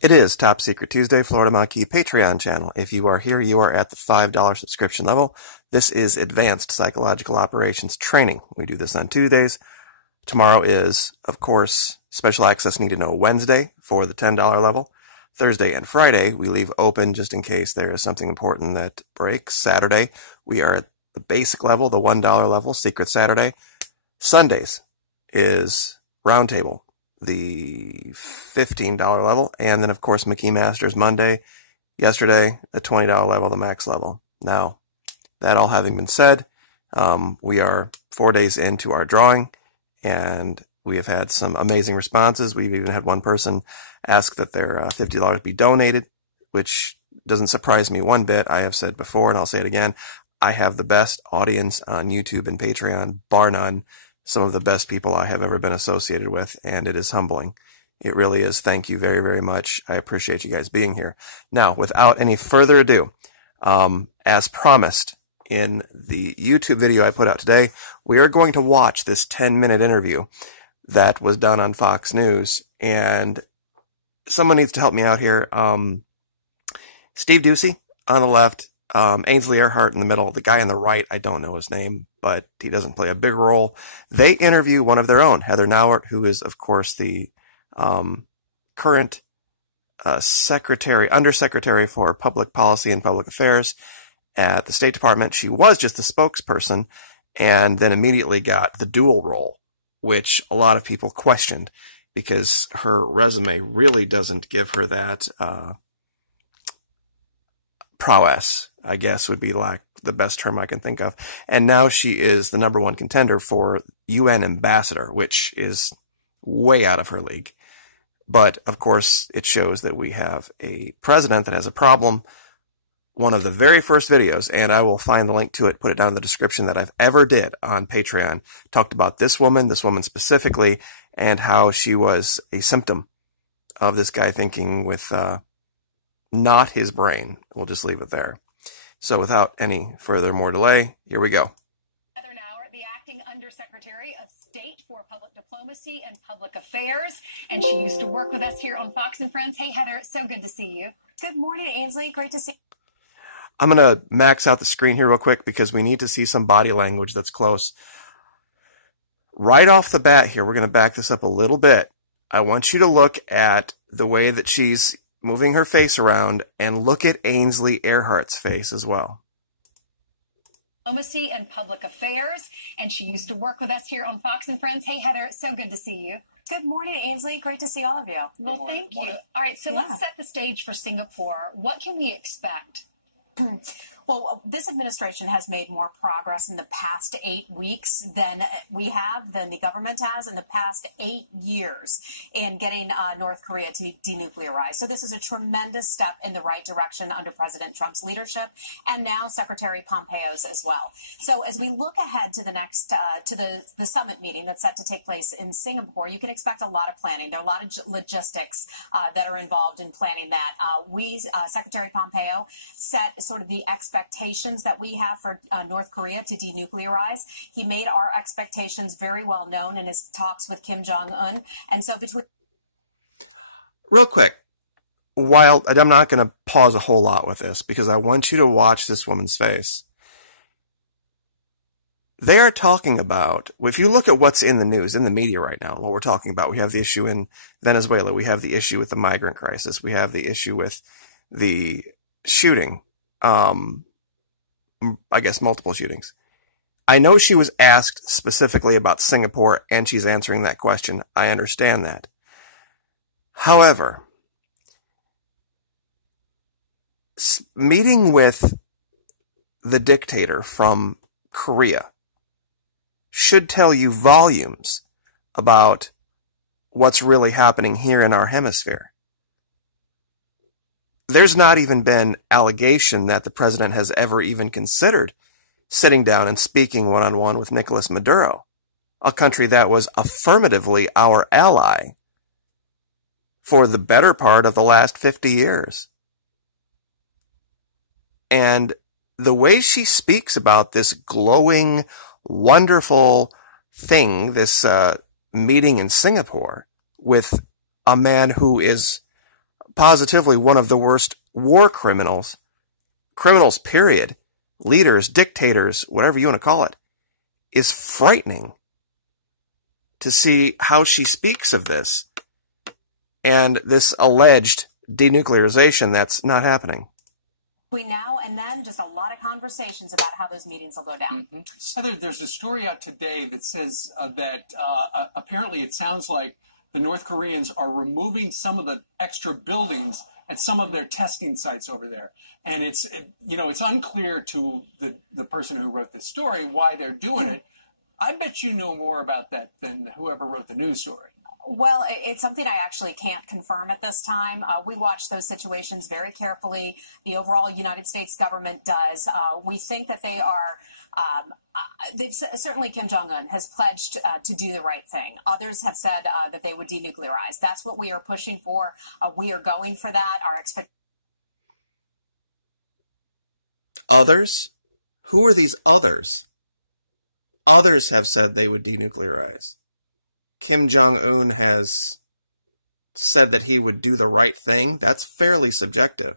It is Top Secret Tuesday, Florida Monkey Patreon channel. If you are here, you are at the $5 subscription level. This is Advanced Psychological Operations Training. We do this on Tuesdays. Tomorrow is, of course, Special Access Need to Know Wednesday for the $10 level. Thursday and Friday, we leave open just in case there is something important that breaks. Saturday, we are at the basic level, the $1 level, Secret Saturday. Sundays is Roundtable, the $15 level, and then of course McKee Masters Monday, yesterday, the $20 level, the max level. Now, that all having been said, we are 4 days into our drawing, and we have had some amazing responses. We've even had one person ask that their $50 be donated, which doesn't surprise me one bit. I have said before, and I'll say it again, I have the best audience on YouTube and Patreon, bar none. Some of the best people I have ever been associated with, and it is humbling. It really is. Thank you very, very much. I appreciate you guys being here. Now, without any further ado, as promised in the YouTube video I put out today, we are going to watch this 10-minute interview that was done on Fox News, and someone needs to help me out here. Steve Ducey on the left, Ainsley Earhart in the middle. The guy on the right, I don't know his name, but he doesn't play a big role. They interview one of their own, Heather Nauert, who is, of course, the current Undersecretary for Public Policy and Public Affairs at the State Department. She was just the spokesperson and then immediately got the dual role, which a lot of people questioned because her resume really doesn't give her that prowess, I guess would be like the best term I can think of. And now she is the #1 contender for UN ambassador, which is way out of her league. But of course, it shows that we have a president that has a problem. One of the very first videos, and I will find the link to it, put it down in the description, that I've ever did on Patreon, talked about this woman specifically, and how she was a symptom of this guy thinking with not his brain. We'll just leave it there. So without any further more delay, here we go. Heather Nauert, the acting Undersecretary of State for Public Diplomacy and Public Affairs, and she used to work with us here on Fox and Friends. Hey, Heather, so good to see you. Good morning, Ainsley. Great to see you. I'm going to max out the screen here real quick because we need to see some body language that's close. Right off the bat here, we're going to back this up a little bit. I want you to look at the way that she's moving her face around, and look at Ainsley Earhart's face as well. Diplomacy and Public Affairs, and she used to work with us here on Fox and Friends. Hey, Heather, so good to see you. Good morning, Ainsley. Great to see all of you. Well, thank you. All right, so let's set the stage for Singapore. What can we expect? Well, this administration has made more progress in the past 8 weeks than the government has in the past 8 years in getting North Korea to denuclearize. So this is a tremendous step in the right direction under President Trump's leadership, and now Secretary Pompeo's as well. So as we look ahead to the next, to the summit meeting that's set to take place in Singapore, you can expect a lot of planning. There are a lot of logistics that are involved in planning that. Secretary Pompeo set sort of the expectations that we have for North Korea to denuclearize. He made our expectations very well known in his talks with Kim Jong-un. And so between... Real quick, while I'm not going to pause a whole lot with this because I want you to watch this woman's face. They are talking about, if you look at what's in the news, in the media right now, what we're talking about, we have the issue in Venezuela, we have the issue with the migrant crisis, we have the issue with the shooting, I guess multiple shootings. I know she was asked specifically about Singapore, and she's answering that question. I understand that. However, meeting with the dictator from Korea should tell you volumes about what's really happening here in our hemisphere. There's not even been allegation that the president has ever even considered sitting down and speaking one-on-one with Nicolas Maduro, a country that was affirmatively our ally for the better part of the last 50 years. And the way she speaks about this glowing, wonderful thing, this meeting in Singapore with a man who is positively one of the worst war criminals, period, leaders, dictators, whatever you want to call it, is frightening to see how she speaks of this and this alleged denuclearization that's not happening. Between now and then, just a lot of conversations about how those meetings will go down. Heather, there's a story out today that says that apparently it sounds like the North Koreans are removing some of the extra buildings at some of their testing sites over there. And it's unclear to the person who wrote this story why they're doing it. I bet you know more about that than whoever wrote the news story. Well, it's something I actually can't confirm at this time. We watch those situations very carefully. The overall United States government does. We think that they are, certainly Kim Jong-un has pledged to do the right thing. Others have said that they would denuclearize. That's what we are pushing for. We are going for that. Our expectation. Others? Who are these others? Others have said they would denuclearize. Kim Jong-un has said that he would do the right thing. That's fairly subjective.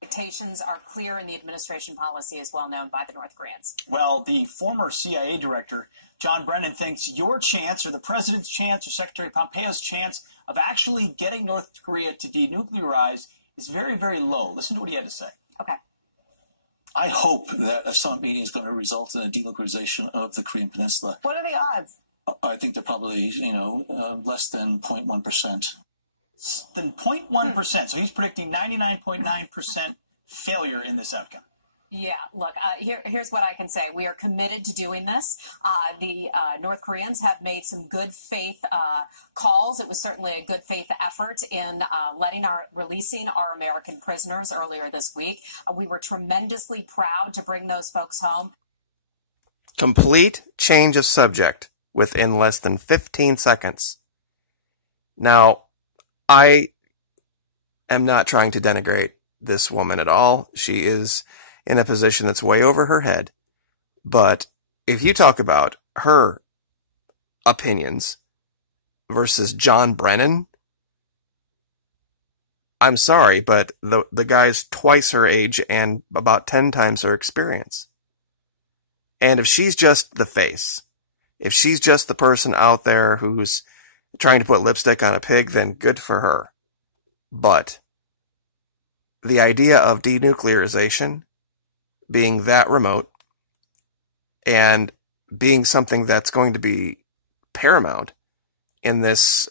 Expectations are clear, and the administration policy is well known by the North Koreans. Well, the former CIA director, John Brennan, thinks your chance, or the president's chance, or Secretary Pompeo's chance of actually getting North Korea to denuclearize is very, very low. Listen to what he had to say. Okay. I hope that a summit meeting is going to result in a denuclearization of the Korean Peninsula. What are the odds? I think they're probably, less than 0.1%. Then 0.1%. So he's predicting 99.9% failure in this outcome. Yeah, look, here's what I can say. We are committed to doing this. The North Koreans have made some good faith calls. It was certainly a good faith effort in releasing our American prisoners earlier this week. We were tremendously proud to bring those folks home. Complete change of subject within less than 15 seconds. Now, I am not trying to denigrate this woman at all. She is in a position that's way over her head. But if you talk about her opinions versus John Brennan, I'm sorry, but the guy's twice her age and about 10 times her experience. And if she's just the face, if she's just the person out there who's trying to put lipstick on a pig, then good for her. But the idea of denuclearization being that remote and being something that's going to be paramount in this,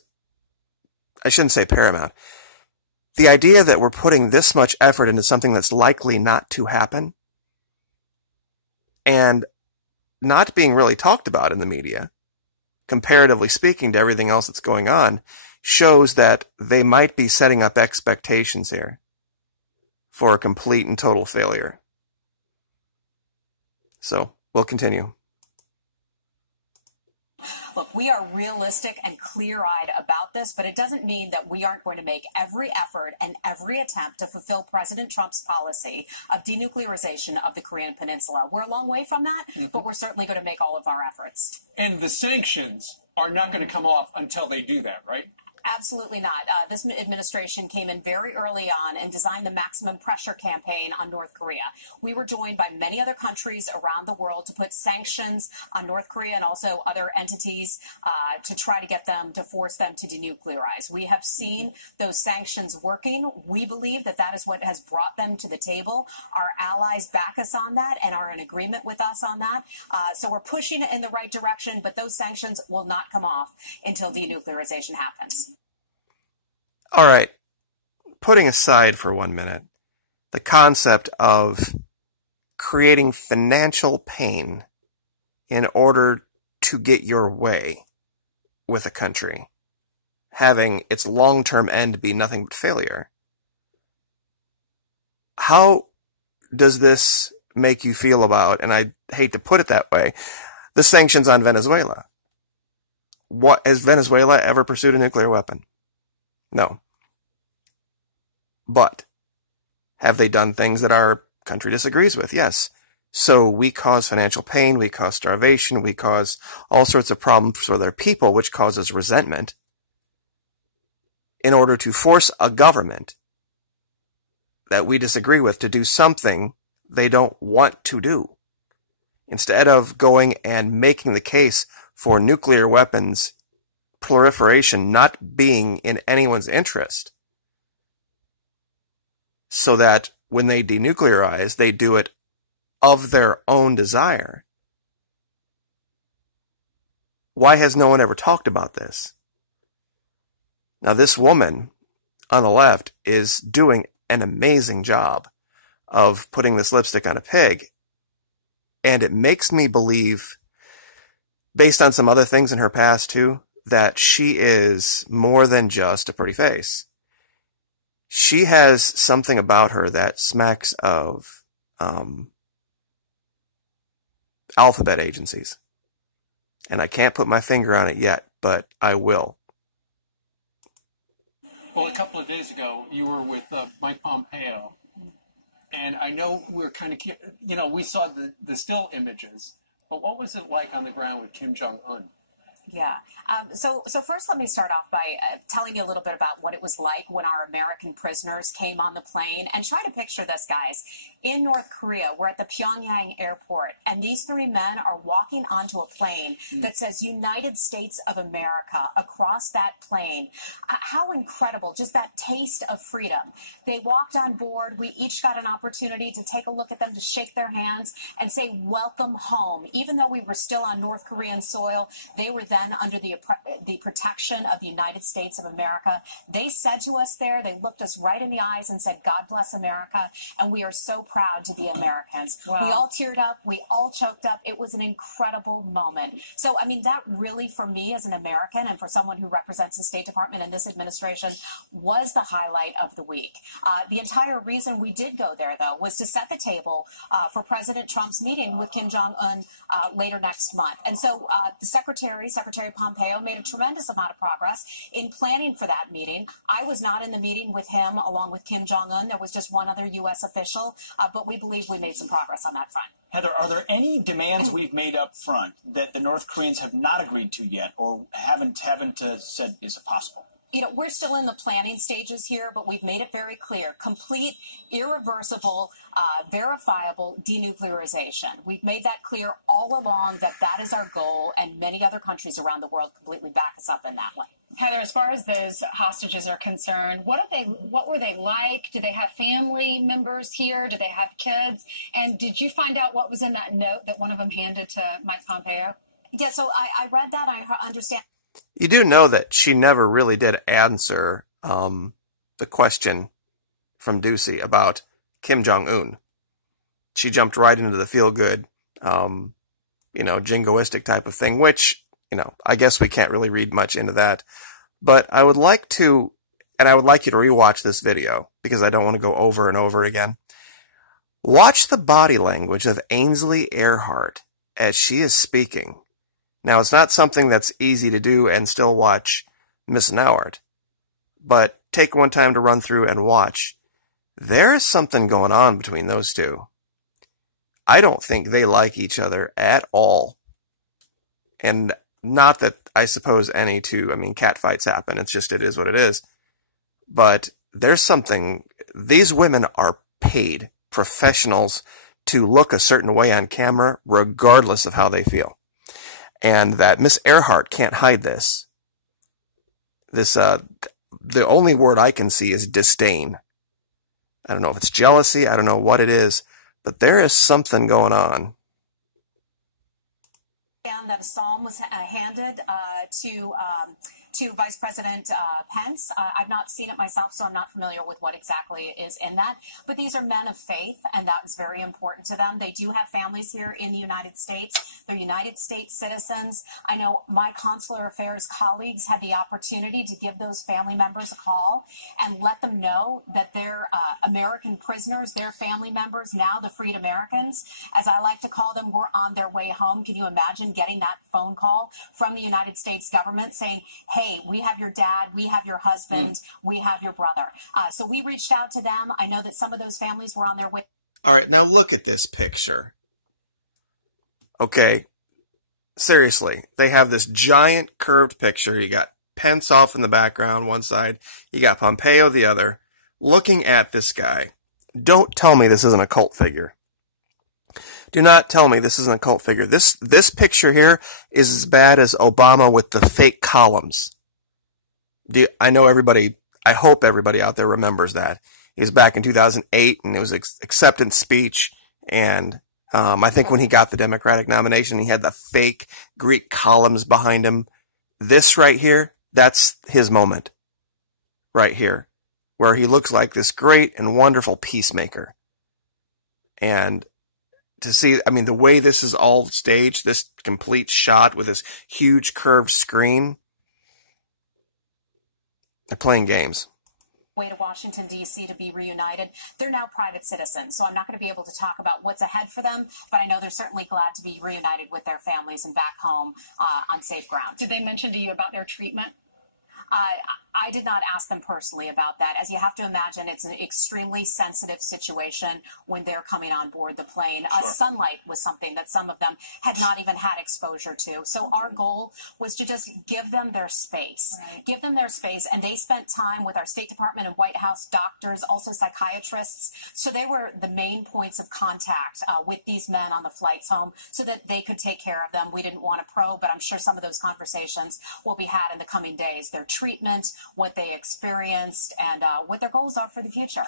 I shouldn't say paramount, the idea that we're putting this much effort into something that's likely not to happen and not being really talked about in the media, comparatively speaking to everything else that's going on, shows that they might be setting up expectations here for a complete and total failure. So, we'll continue. Look, we are realistic and clear-eyed about this, but it doesn't mean that we aren't going to make every effort and every attempt to fulfill President Trump's policy of denuclearization of the Korean Peninsula. We're a long way from that, but we're certainly going to make all of our efforts. And the sanctions are not going to come off until they do that, right? Absolutely not. This administration came in very early on and designed the maximum pressure campaign on North Korea. We were joined by many other countries around the world to put sanctions on North Korea and also other entities to try to get them, to force them to denuclearize. We have seen those sanctions working. We believe that that is what has brought them to the table. Our allies back us on that and are in agreement with us on that. So we're pushing it in the right direction, but those sanctions will not come off until denuclearization happens. All right, putting aside for 1 minute the concept of creating financial pain in order to get your way with a country, having its long-term end be nothing but failure. How does this make you feel about, and I hate to put it that way, the sanctions on Venezuela? What, has Venezuela ever pursued a nuclear weapon? No. But have they done things that our country disagrees with? Yes. So we cause financial pain, we cause starvation, we cause all sorts of problems for their people, which causes resentment. in order to force a government that we disagree with to do something they don't want to do. Instead of going and making the case for nuclear weapons proliferation not being in anyone's interest, so that when they denuclearize, they do it of their own desire. Why has no one ever talked about this? Now, this woman on the left is doing an amazing job of putting this lipstick on a pig, and it makes me believe, based on some other things in her past too, that she is more than just a pretty face. She has something about her that smacks of alphabet agencies. And I can't put my finger on it yet, but I will. Well, a couple of days ago, you were with Mike Pompeo. And I know we're kind of, we saw the still images, but what was it like on the ground with Kim Jong-un? Yeah. So first, let me start off by telling you a little bit about what it was like when our American prisoners came on the plane. And try to picture this, guys. In North Korea, we're at the Pyongyang airport, and these three men are walking onto a plane that says United States of America across that plane. How incredible, just that taste of freedom. They walked on board. We each got an opportunity to take a look at them, to shake their hands and say, welcome home. Even though we were still on North Korean soil, they were then under the protection of the United States of America. They said to us there, they looked us right in the eyes and said, God bless America, and we are so proud to be Americans. Wow. We all teared up. We all choked up. It was an incredible moment. So, I mean, that really, for me as an American and for someone who represents the State Department in this administration, was the highlight of the week. The entire reason we did go there, though, was to set the table for President Trump's meeting with Kim Jong-un later next month. And so the Secretary Pompeo, made a tremendous amount of progress in planning for that meeting. I was not in the meeting with him along with Kim Jong-un. There was just one other U.S. official, but we believe we made some progress on that front. Heather, are there any demands we've made up front that the North Koreans have not agreed to yet or haven't said is possible? We're still in the planning stages here, but we've made it very clear. Complete, irreversible, verifiable denuclearization. We've made that clear all along that that is our goal, and many other countries around the world completely back us up in that way. Heather, as far as those hostages are concerned, what were they like? Do they have family members here? Do they have kids? And did you find out what was in that note that one of them handed to Mike Pompeo? Yeah, so I read that. I understand. You do know that she never really did answer the question from Ducey about Kim Jong-un. She jumped right into the feel-good, jingoistic type of thing, which, I guess we can't really read much into that. But I would like to, and I would like you to rewatch this video, because I don't want to go over and over again. Watch the body language of Ainsley Earhart as she is speaking. Now, it's not something that's easy to do and still watch Miss Nauert, but take one time to run through and watch. There is something going on between those two. I don't think they like each other at all. And not that I suppose any two, cat fights happen. It's just, it is what it is. But there's something, these women are paid professionals to look a certain way on camera, regardless of how they feel. And that Miss Earhart can't hide this. The only word I can see is disdain. I don't know if it's jealousy, I don't know what it is, but there is something going on. And that a psalm was handed to Vice President Pence. I've not seen it myself, so I'm not familiar with what exactly is in that. But these are men of faith, and that is very important to them. They do have families here in the United States. They're United States citizens. I know my consular affairs colleagues had the opportunity to give those family members a call and let them know that they're American prisoners, their family members, now the freed Americans, as I like to call them, were on their way home. Can you imagine getting that phone call from the United States government saying, hey, we have your dad, we have your husband, we have your brother. So we reached out to them. I know that some of those families were on their way. All right, now look at this picture. Okay, seriously, they have this giant curved picture. You got Pence off in the background, one side. You got Pompeo the other, looking at this guy. Don't tell me this isn't a cult figure. Do not tell me this isn't a cult figure. This picture here is as bad as Obama with the fake columns. I hope everybody out there remembers that. It was back in 2008, and it was acceptance speech, and I think when he got the Democratic nomination, he had the fake Greek columns behind him. This right here, that's his moment. Right here. Where he looks like this great and wonderful peacemaker. And to see, I mean, the way this is all staged, this complete shot with this huge curved screen, they're playing games. Way to Washington, D.C. to be reunited. They're now private citizens, so I'm not going to be able to talk about what's ahead for them, but I know they're certainly glad to be reunited with their families and back home on safe ground. Did they mention to you about their treatment? I did not ask them personally about that. As you have to imagine, it's an extremely sensitive situation when they're coming on board the plane. Sure. Sunlight was something that some of them had not even had exposure to. So our goal was to just give them their space. Right. Give them their space. And they spent time with our State Department and White House doctors, also psychiatrists. So they were the main points of contact with these men on the flights home so that they could take care of them. We didn't want to probe, but I'm sure some of those conversations will be had in the coming days. Their treatment, what they experienced, and what their goals are for the future.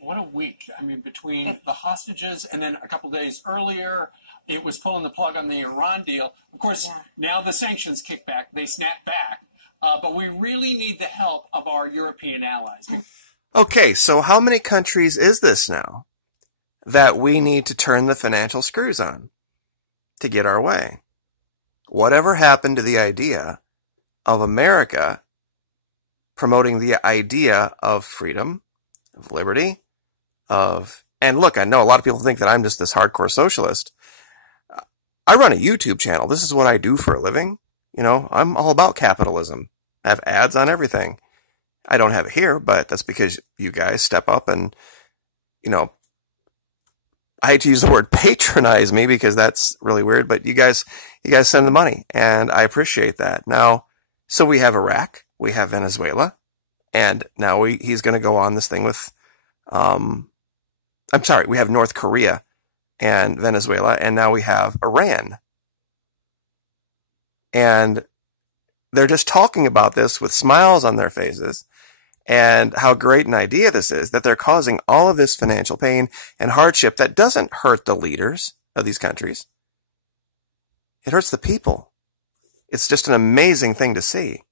What a week. I mean, between the hostages and then a couple days earlier, it was pulling the plug on the Iran deal. Of course, now the sanctions kick back. They snap back. But we really need the help of our European allies. Okay, so how many countries is this now that we need to turn the financial screws on to get our way? Whatever happened to the idea of America promoting the idea of freedom, of liberty, and look, I know a lot of people think that I'm just this hardcore socialist. I run a YouTube channel. This is what I do for a living. You know, I'm all about capitalism. I have ads on everything. I don't have it here, but that's because you guys step up and, you know, I hate to use the word patronize me because that's really weird, but you guys send the money, and I appreciate that. Now, so we have Iraq, we have Venezuela, and now he's going to go on this thing with, we have North Korea and Venezuela, and now we have Iran. And they're just talking about this with smiles on their faces and how great an idea this is, that they're causing all of this financial pain and hardship that doesn't hurt the leaders of these countries. It hurts the people. It's just an amazing thing to see.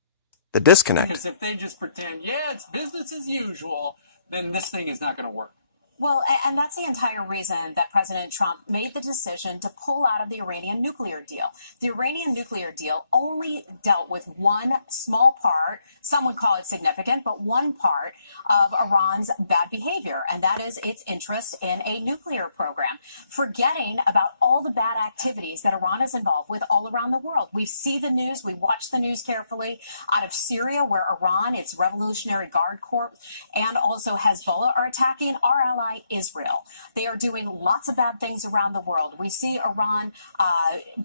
The disconnect. Because if they just pretend, it's business as usual, then this thing is not going to work. Well, and that's the entire reason that President Trump made the decision to pull out of the Iranian nuclear deal. The Iranian nuclear deal only dealt with one small part, some would call it significant, but one part of Iran's bad behavior, and that is its interest in a nuclear program, forgetting about all the bad activities that Iran is involved with all around the world. We see the news, we watch the news carefully out of Syria, where Iran, its Revolutionary Guard Corps, and also Hezbollah are attacking our allies Israel. They are doing lots of bad things around the world. We see Iran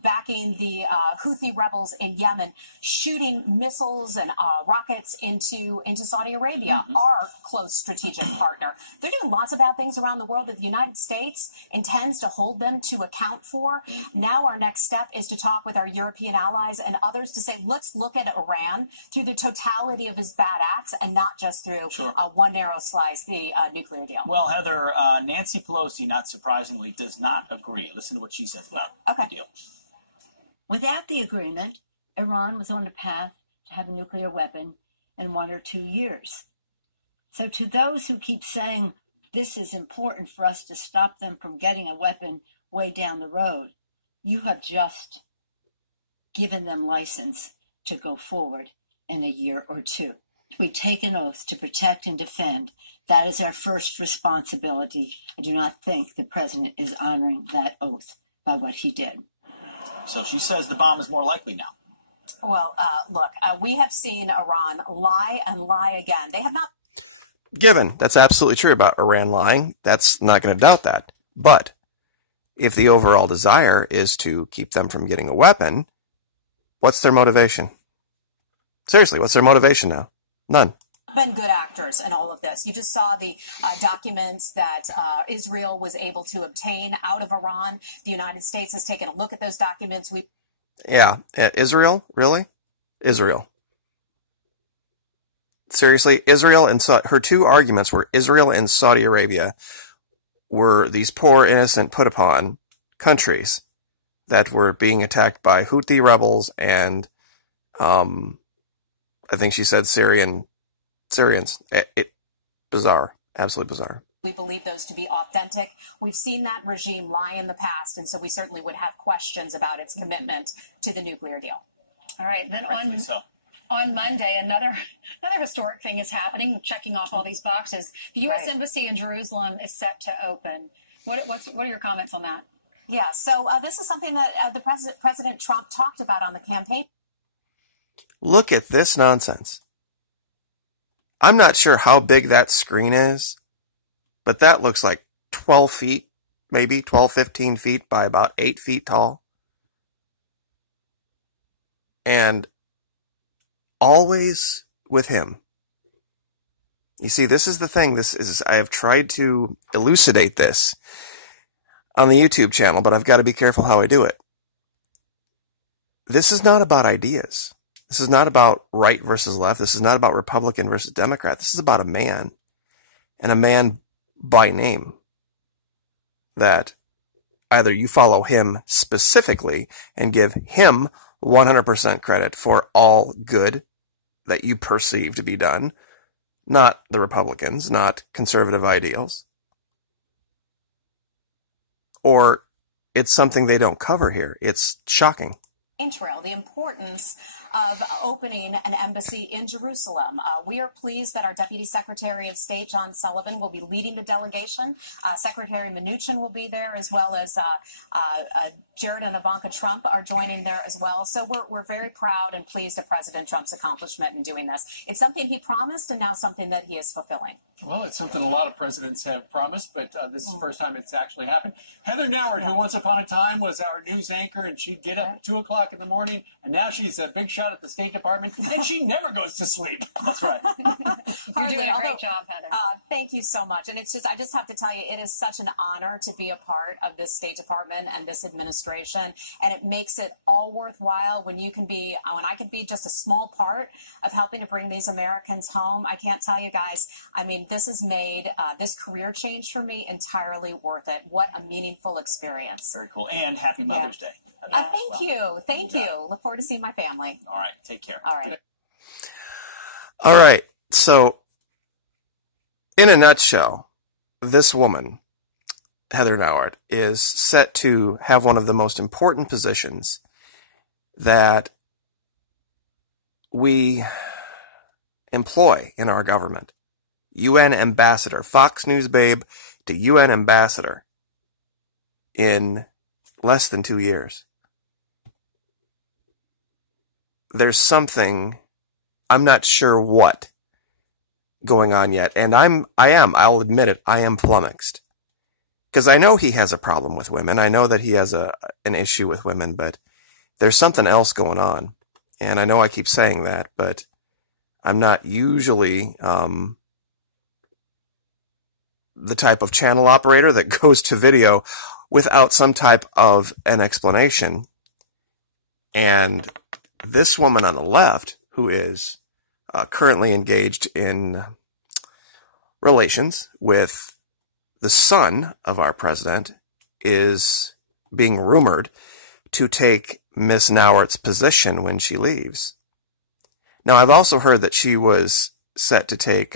backing the Houthi rebels in Yemen, shooting missiles and rockets into Saudi Arabia, our close strategic partner. They're doing lots of bad things around the world that the United States intends to hold them to account for. Now our next step is to talk with our European allies and others to say, let's look at Iran through the totality of his bad acts and not just through one narrow slice, the nuclear deal. Well, Heather, Nancy Pelosi, not surprisingly, does not agree. Listen to what she says about the deal. Without the agreement, Iran was on a path to have a nuclear weapon in 1 or 2 years. So to those who keep saying this is important for us to stop them from getting a weapon way down the road, you have just given them license to go forward in a year or two. We take an oath to protect and defend. That is our first responsibility. I do not think the president is honoring that oath by what he did. So she says the bomb is more likely now. Well, look, we have seen Iran lie and lie again. They have not. Given, that's absolutely true about Iran lying. That's not going to doubt that. But if the overall desire is to keep them from getting a weapon, what's their motivation? Seriously, what's their motivation now? None. Been good actors in all of this. You just saw the documents that Israel was able to obtain out of Iran. The United States has taken a look at those documents. Yeah, Israel? Really? Israel. Seriously, Israel and her two arguments were Israel and Saudi Arabia were these poor, innocent, put-upon countries that were being attacked by Houthi rebels and, I think she said Syrians. Bizarre. Absolutely bizarre. We believe those to be authentic. We've seen that regime lie in the past, and so we certainly would have questions about its commitment to the nuclear deal. All right, then on Monday, another historic thing is happening, checking off all these boxes. The U.S. Embassy in Jerusalem is set to open. What are your comments on that? Yeah, so this is something that the President Trump talked about on the campaign. Look at this nonsense. I'm not sure how big that screen is, but that looks like 12 feet, maybe 12, 15 feet by about 8 feet tall. And always with him. You see, this is the thing. I have tried to elucidate this on the YouTube channel, but I've got to be careful how I do it. This is not about ideas. This is not about right versus left. This is not about Republican versus Democrat. This is about a man, and a man by name, that either you follow him specifically and give him 100% credit for all good that you perceive to be done, not the Republicans, not conservative ideals, or it's something they don't cover here. It's shocking. Trail, the importance of opening an embassy in Jerusalem. We are pleased that our Deputy Secretary of State, John Sullivan, will be leading the delegation. Secretary Mnuchin will be there, as well as Jared and Ivanka Trump are joining there as well. So we're very proud and pleased of President Trump's accomplishment in doing this. It's something he promised and now something that he is fulfilling. Well, it's something a lot of presidents have promised, but this is the first time it's actually happened. Heather Nauert, who once upon a time was our news anchor, and she'd get up at 2 o'clock in the morning, and now she's a big shot at the State Department, and she never goes to sleep. That's right. You're doing a great job, Heather. Thank you so much. And I just have to tell you, it is such an honor to be a part of this State Department and this administration, and it makes it all worthwhile when I can be just a small part of helping to bring these Americans home. I can't tell you guys, I mean, this has made this career change for me entirely worth it. What a meaningful experience. Very cool. And happy Mother's Day. Thank you. Thank you. Look forward to seeing my family. All right. Take care. All right. All right. So, in a nutshell, this woman, Heather Nauert, is set to have one of the most important positions that we employ in our government. UN ambassador, Fox News babe to UN ambassador in less than 2 years. There's something, I'm not sure what, going on yet. And I'll admit it, I am flummoxed. Because I know he has a problem with women. I know that he has an issue with women, but there's something else going on. And I know I keep saying that, but I'm not usually the type of channel operator that goes to video without some type of an explanation. And this woman on the left, who is currently engaged in relations with the son of our president, is being rumored to take Miss Nauert's position when she leaves. Now, I've also heard that she was set to take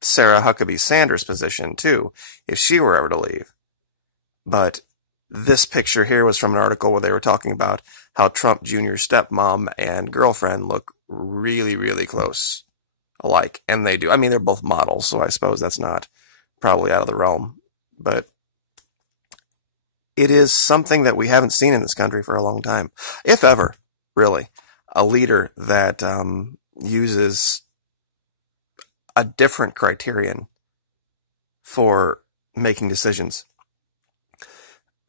Sarah Huckabee Sanders' position, too, if she were ever to leave. But this picture here was from an article where they were talking about how Trump Jr.'s stepmom and girlfriend look really, really close alike. And they do. I mean, they're both models, so I suppose that's not probably out of the realm. But it is something that we haven't seen in this country for a long time. If ever, really. A leader that uses a different criterion for making decisions.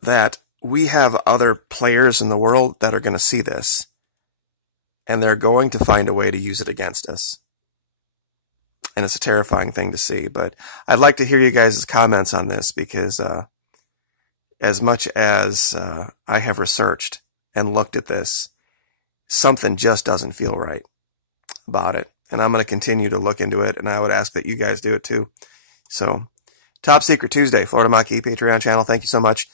That we have other players in the world that are going to see this and they're going to find a way to use it against us. And it's a terrifying thing to see. But I'd like to hear you guys' comments on this, because as much as I have researched and looked at this, something just doesn't feel right about it. And I'm going to continue to look into it, and I would ask that you guys do it too. So, Top Secret Tuesday, Florida Maquis Patreon channel. Thank you so much.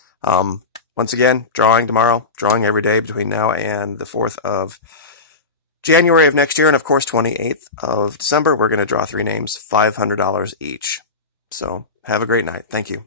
Once again, drawing tomorrow, drawing every day between now and the 4th of January of next year, and of course 28th of December. We're going to draw 3 names, $500 each. So have a great night. Thank you.